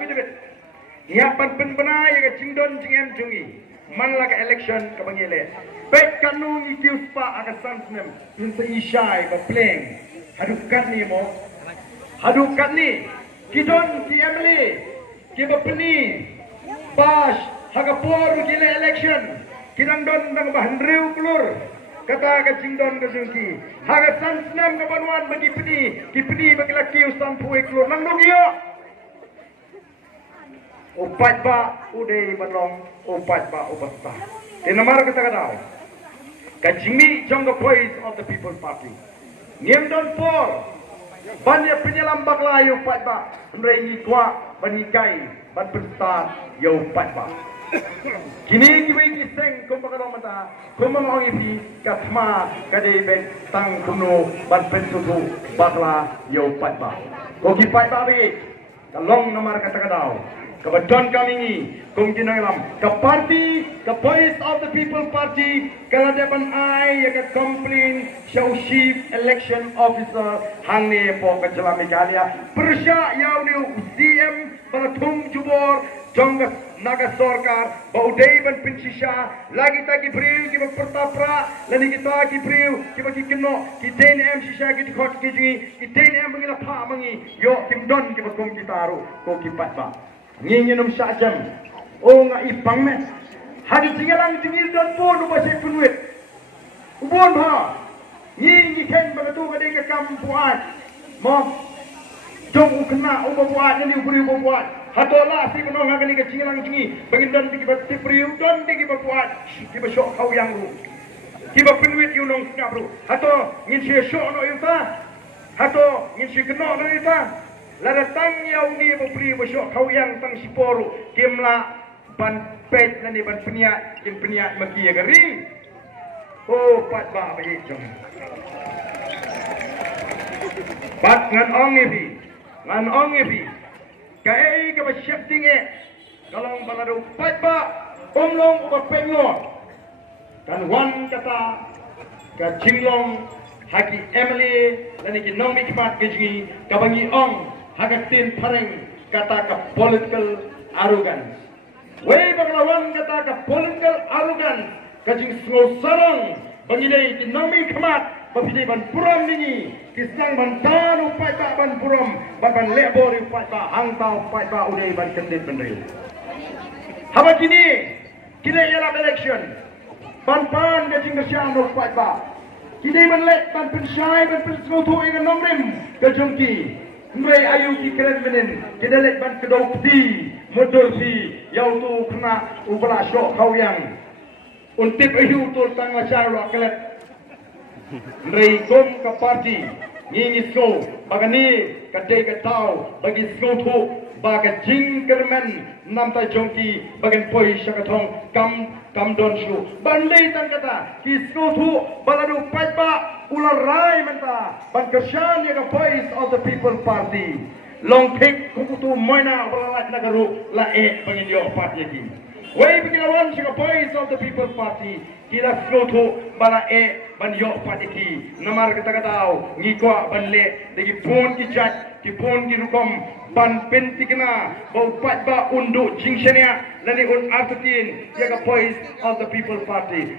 Pilibet. Ia penpena yang cingdon cingem jungi. Man laka election ka bangile. Bet kanung itius pa aga sansnem. Unsa isyay ka playing. Hadukat ni mo. Hadukat ni. Kidon ki Emily. Ki bapeni. Bash. Hagapor gila election. Kidang don nang bahandriu kulur. Kata ka cingdon ka jungki. Haga sansnem ka banuan bagi peni. Ki peni bagi laki ustan puwe kulur. Nang dong Upat ba uday manong upat ba ubasta. Tinamar kita kadao. Kajimi jong the voice of the People's Party. Ngiem don por. Banyak penyelam bakla yo upat ba. Nrei tua banikai ban pesta yo upat ba. Kini kiwi kiseng kumpakadong mata. Kumamong ipi katma kadai bek tang kuno ban pentutu bakla yo upat ba. Koki upat ba bi. Kalong namar kata kadao. Kebetulan kami ini, kumjinalam, ke parti, ke voice of the people party, kalau depan I, yang ke komplain, show chief election officer, hangni po kecelami kalian, persya yau ni DM, balatung jubor, jonggas naga sorkar, baudai ban pinsisha, lagi tagi beriu, kita pertapra, lagi kita ki beriu, kita ki keno, kita NM sisha kita kot kijui, kita NM mengila pa mengi, yo timdon kita kum kita aru, ko kipat ba. Ngingin syajam. Oh nga ipang mes. Hadi tingalang tingil dan pun masih penuit. Ubon ha. Ngingin ken bagatu kadai ke kampuan. Mo. Jong ukna ubuat ni uburi ubuat. Hatola si menong ngani ke tingalang tingi. Bangindan tigi bati priu don tigi buat. Kiba syok kau yang ru. Kiba penuit yu nong snap ru. Hato ngin si syok no yuta. Hato ngin si keno no yuta. Lada tang yau ni beri besok kau yang tang siporu kimla ban pet nani ban peniat kim peniat maki ya geri. Oh pat ba bagi jom. Pat ngan ong ebi. Kai ke bersiap tinggi. Kalau balado pat ba long ba pengo. Kan wan kata ka cinglong haki Emily nani ki nomi kimat kejgi kabangi ong hagatin pareng kata ke political arrogance. Wei baglawan kata ke political arrogance. Kajing slow sarang bangidai dinami kemat bapidai ban puram nini kisang ban tan upai tak ban puram ban lebor upai tak hangtau upai tak udai ban kendit bendri. Haba kini ialah election. Ban kajing kesyang upai tak. Kini ban lek ban pensai ban pensau tu ingan nomrim kajungki. Mereka ayu ki keren menen, kita lihat ban kedau peti, modal si, yau tu kena ubah syok kau yang, untuk ayu tu tang macam rakyat, mereka ke parti, ni sko, bagani kadai ketau, bagi sko tu, bagai jingkerman, nampai jongki, bagian poi syakatong, kam don shu, bandai tan kata, ki sko tu, baladu pajba. Ular rai menta ban kersan yang voice of the people party long take kukutu moina balalat nagaru la bangin yo party ki wei bikilawan sing voice of the people party kila sloto bala ban yo party ki namar kata katao ngikwa ban le degi pon ki jat ki pon ki rukom ban pentikna bau pat ba undu jingshania lani un artin yang voice of the people party